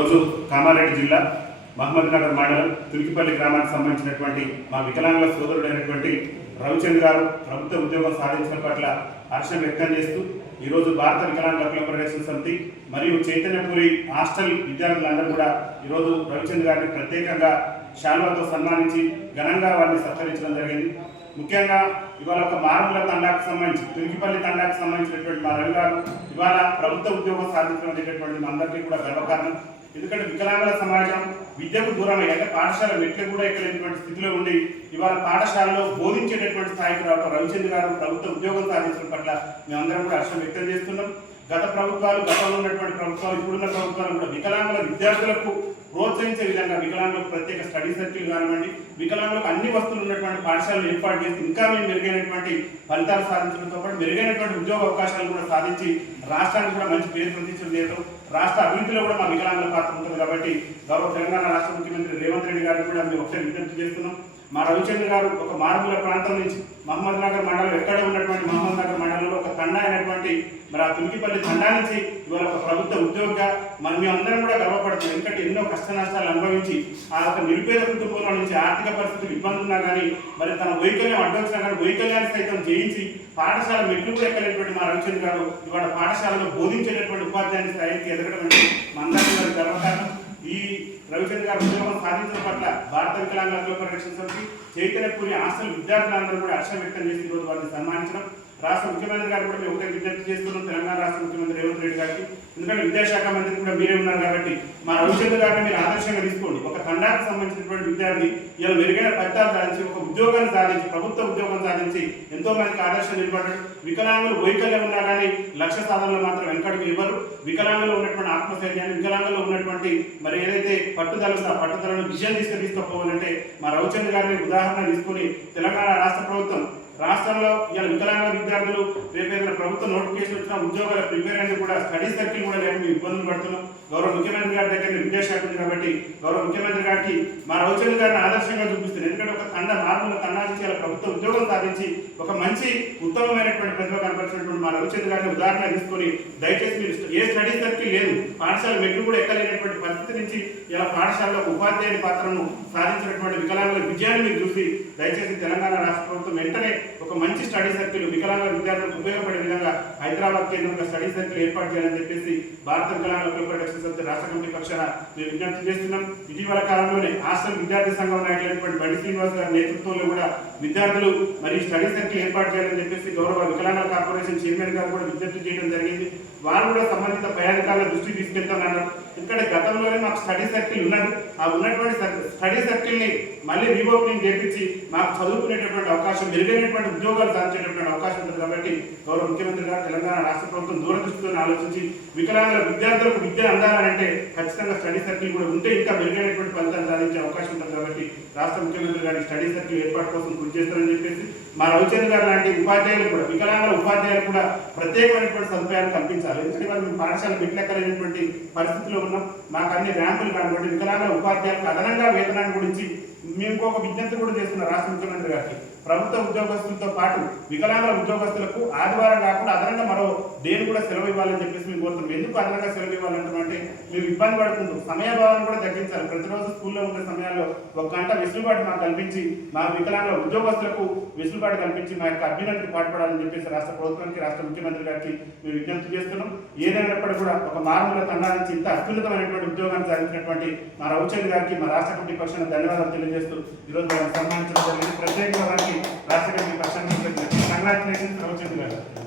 రోజు కామారెడ్డి జిల్లా మహమ్మద్ నగర్ మండలం తులికిపల్లి గ్రామానికి సంబంధించినటువంటి మా వికలాంగుల సోదరుడైనటువంటి రవిచంద్ర గారు ప్రభుత్వ ఉద్యోగం సాధించిన పట్ల హర్షం వ్యక్తం చేస్తూ ఈరోజు భారత వికలాంగుల హక్కుల పరిరక్షణ సమితి మరియు చైతన్యపురి హాస్టల్ విద్యార్థులందరూ కూడా ఈరోజు రవిచంద్ర గారిని ప్రత్యేకంగా శాల్వాతో సన్మానించి ఘనంగా వారిని సత్కరించడం జరిగింది. ముఖ్యంగా ఇవాళ ఒక మారుమూల తండాకు సంబంధించి తులికిపల్లి తండాకు సంబంధించినటువంటి మా రవి గారు ఇవాళ ప్రభుత్వ ఉద్యోగం సాధించడం అనేటటువంటి మా అందరికీ కూడా గర్వకారణం. ఎందుకంటే వికలాంగుల సమాజం విద్యకు దూరమై అంటే పాఠశాల మెట్లు కూడా ఎక్కలేనటువంటి స్థితిలో ఉండి ఇవాళ పాఠశాలలో బోధించేటటువంటి స్థాయికి రావడం రవిచంద్ర గారు ప్రభుత్వ ఉద్యోగం సాధించడం పట్ల మేమందరం కూడా హర్షం వ్యక్తం చేస్తున్నాం. గతంలో ఉన్నటువంటి ప్రభుత్వాలు ఇప్పుడున్న ప్రభుత్వాలు కూడా వికలాంగుల విద్యార్థులకు ప్రోత్సహించే విధంగా వికలాంగులకు ప్రత్యేక స్టడీ సర్కిల్ కానివ్వండి, వికలాంగులకు అన్ని వస్తువులు ఉన్నటువంటి పాఠశాలను ఏర్పాటు చేసి ఇంకా మేము మెరుగైనటువంటి ఫలితాలు సాధించడంతో పాటు మెరుగైనటువంటి ఉద్యోగ అవకాశాలు కూడా సాధించి రాష్ట్రానికి కూడా మంచి పేరు ప్రతిష్టం రాష్ట్ర అభివృద్ధిలో కూడా మా వికలాంగుల పాత్ర ఉంటుంది. కాబట్టి గౌరవ తెలంగాణ రాష్ట్ర ముఖ్యమంత్రి రేవంత్ రెడ్డి గారిని కూడా మేము ఒకసారి విజ్ఞప్తి చేస్తున్నాం. మా రవిచంద్ర గారు ఒక మారుమూల ప్రాంతం నుంచి మహమ్మద్ నగర్ మండలం ఎక్కడ ఉన్నటువంటి మహమ్మద్ నగర్ మండలంలో ఒక తండా అయినటువంటి మరి ఆ తులికిపల్లి తండా నుంచి ఇవాళ ఒక ప్రభుత్వ ఉద్యోగిగా మరి మేము అందరం కూడా గర్వపడుతున్నాం. ఎందుకంటే ఎన్నో కష్ట నష్టాలు అనుభవించి ఆ ఒక నిరుపేద కుటుంబంలో నుంచి ఆర్థిక పరిస్థితులు ఇబ్బంది ఉన్నా కానీ మరి తన వైకల్యం అడ్డొచ్చినా కానీ వైకల్యాన్ని సైతం జయించి పాఠశాల మెట్లు కూడా ఎక్కలేటువంటి మా రవిచంద్ర గారు ఇవాళ పాఠశాలలో బోధించేటటువంటి ఉపాధ్యాయుని స్థాయికి ఎదగడం అంటే మా అందరికీ గర్వకారణం. ఈ రవిచంద్ర గారు ఉద్యోగం సాధించడం పట్ల భారత వికలాంగుల హక్కుల పరిరక్షణ సమితి చైతన్యపురి హాస్టల్ విద్యార్థులందరూ కూడా హర్షం వ్యక్తం చేసి ఈరోజు వారిని సన్మానించడం. రాష్ట్ర ముఖ్యమంత్రి గారు కూడా మేము ఒకటే విజ్ఞప్తి చేస్తున్నాం తెలంగాణ రాష్ట్ర ముఖ్యమంత్రి రేవంత్ రెడ్డి గారికి. ఎందుకంటే విద్యాశాఖ మంత్రి కూడా మీరే ఉన్నారు కాబట్టి మా రవిచంద్ర గారిని మీరు ఆదర్శంగా తీసుకోండి. ఒక తండాకు సంబంధించినటువంటి విద్యార్థి ఇలా మెరుగైన ఫలితాలు సాధించి ఒక ఉద్యోగాన్ని సాధించి ప్రభుత్వ ఉద్యోగం సాధించి ఎంతో మందికి ఆదర్శం నిలబడ్డాడు. వికలాంగులు వైకల్యం ఉన్నా కానీ లక్ష్య సాధనలో మాత్రం వెనకడుగు ఇవ్వరు. వికలాంగులు ఉన్నటువంటి ఆత్మస్థైర్యాన్ని వికలాంగులు ఉన్నటువంటి మరి ఏదైతే పట్టుదల ఉందో ఆ పట్టుదలను విజయం తీసుకుపోవాలంటే మా రవిచంద్ర గారిని ఉదాహరణ తీసుకుని తెలంగాణ రాష్ట్ర ప్రభుత్వం రాష్ట్రంలో ఇలా వికలాంగుల విద్యార్థులు రేపు ఏదైనా ప్రభుత్వ నోటిఫికేషన్ వచ్చిన ఉద్యోగాల ప్రిపేర్ అనేది కూడా స్టడీ సర్కిల్ కూడా లేక మేము ఇబ్బందులు పడుతున్నాం. గౌరవ ముఖ్యమంత్రి గారి దగ్గర విద్యాశాఖ ఉంది కాబట్టి గౌరవ ముఖ్యమంత్రి గారికి మా రవిచంద్ర గారిని ఆదర్శంగా చూపిస్తుంది. ఎందుకంటే ఒక మారుమూల తండా నుంచి ఇలా ప్రభుత్వ ఉద్యోగం సాధించి ఒక మంచి ఉత్తమమైనటువంటి ప్రతిభ కనపరిచినటువంటి మా రవిచంద్ర గారిని ఉదాహరణ తీసుకొని దయచేసి మీరు ఏ స్టడీ సర్కిల్ లేదు పాఠశాల మెట్లు కూడా ఎక్కలేనటువంటి పరిస్థితి నుంచి ఇలా పాఠశాలలో ఉపాధ్యాయుని పాత్రను సాధించినటువంటి వికలాంగుల విజయాన్ని మీరు చూసి దయచేసి తెలంగాణ రాష్ట్ర ప్రభుత్వం వెంటనే ఒక మంచి స్టడీ సర్కిల్ వికలాంగుల విద్యార్థులకు ఉపయోగపడే విధంగా హైదరాబాద్ కేంద్రంగా స్టడీ సర్కిల్ ఏర్పాటు చేయాలని చెప్పేసి భారత వికలాంగుల హక్కుల పరిరక్షణ సమితి రాష్ట్ర కమిటీ పక్షాన మేము విజ్ఞప్తి చేస్తున్నాం. ఇటీవల కాలంలోనే హాస్టల్ విద్యార్థి సంఘం నాయకులైనటువంటి బండి శ్రీనివాస్ గారి నేతృత్వంలో కూడా విద్యార్థులు మరియు స్టడీ సర్కిల్ ఏర్పాటు చేయాలని చెప్పేసి గౌరవ వికలాంగుల కార్పొరేషన్ చైర్మన్ గారు కూడా విజ్ఞప్తి చేయడం జరిగింది. వారు కూడా సంబంధిత పై అధికారుల దృష్టికి తీసుకెళ్తామన్నారు. ఎందుకంటే గతంలోనే మాకు స్టడీ సర్కిల్ ఉన్నది. ఆ ఉన్నటువంటి స్టడీ సర్కిల్ని మళ్ళీ రీఓపెనింగ్ చేపించి మాకు చదువుకునేటటువంటి అవకాశం మెరుగైనటువంటి ఉద్యోగాలు సాధించేటటువంటి అవకాశం ఉంటుంది. కాబట్టి గౌరవ ముఖ్యమంత్రి గారు తెలంగాణ రాష్ట్ర ప్రభుత్వం దూరదృష్టితో ఆలోచించి వికలాంగుల విద్యార్థులకు విద్య అందాలంటే ఖచ్చితంగా స్టడీ సర్కిల్ కూడా ఉంటే ఇంకా మెరుగైనటువంటి ఫలితాలు సాధించే అవకాశం ఉంటుంది. కాబట్టి రాష్ట్ర ముఖ్యమంత్రి గారి స్టడీ సర్కిల్ ఏర్పాటు కోసం కృషి చేస్తారని చెప్పేసి మా రవిచంద్ర గారు లాంటి ఉపాధ్యాయులు కూడా వికలాంగుల ఉపాధ్యాయులు కూడా ప్రత్యేకమైనటువంటి సదుపాయాలు కల్పించాలి. ఎందుకంటే వాళ్ళు పాఠశాల మెట్లెక్కలేనటువంటి పరిస్థితిలో ఉన్నాం. మాకు అన్ని ర్యాంపులు కాబట్టి వికలాంగుల ఉపాధ్యాయులకు అదనంగా వేతనాన్ని గురించి మేము ఇంకొక విజ్ఞప్తి కూడా చేస్తున్నాం రాష్ట్ర ముఖ్యమంత్రి గారికి. ప్రభుత్వ ఉద్యోగస్తులతో పాటు వికలాంగుల ఉద్యోగస్తులకు ఆదివారం కాకుండా అదనంగా మరో దేని కూడా సెలవు ఇవ్వాలని చెప్పేసి మేము కోరుతున్నాం. ఎందుకు అదనంగా సెలవు ఇవ్వాలంటున్నామంటే మేము ఇబ్బంది పడుకుంటాం. సమయభావాన్ని కూడా తగ్గించాలి. ప్రతిరోజు స్కూల్లో ఉండే సమయాల్లో 1 గంట వెసులుబాటు మాకు కల్పించి మా వికలాంగుల ఉద్యోగస్తులకు వెసులుబాటు కల్పించి మా యొక్క అభ్యున్నతికి పాటుపడాలని చెప్పేసి రాష్ట్ర ప్రభుత్వానికి రాష్ట్ర ముఖ్యమంత్రి గారికి మేము విజ్ఞప్తి చేస్తున్నాం. ఏదైనప్పటికీ కూడా ఒక మారుమూల తండా నుంచి ఇంత అత్యున్నతమైనటువంటి ఉద్యోగాన్ని సాధించినటువంటి మా రవిచంద్ర గారికి మా రాష్ట్ర కమిటీ పక్షాన ధన్యవాదాలు తెలియజేస్తూ ఈరోజు వారిని సన్మానించడం జరిగింది. ప్రత్యేకంగా వారికి రాష్ట్ర కమిటీ పక్షాన కంగ్రాచులేషన్స్ రవిచంద్ర గారు.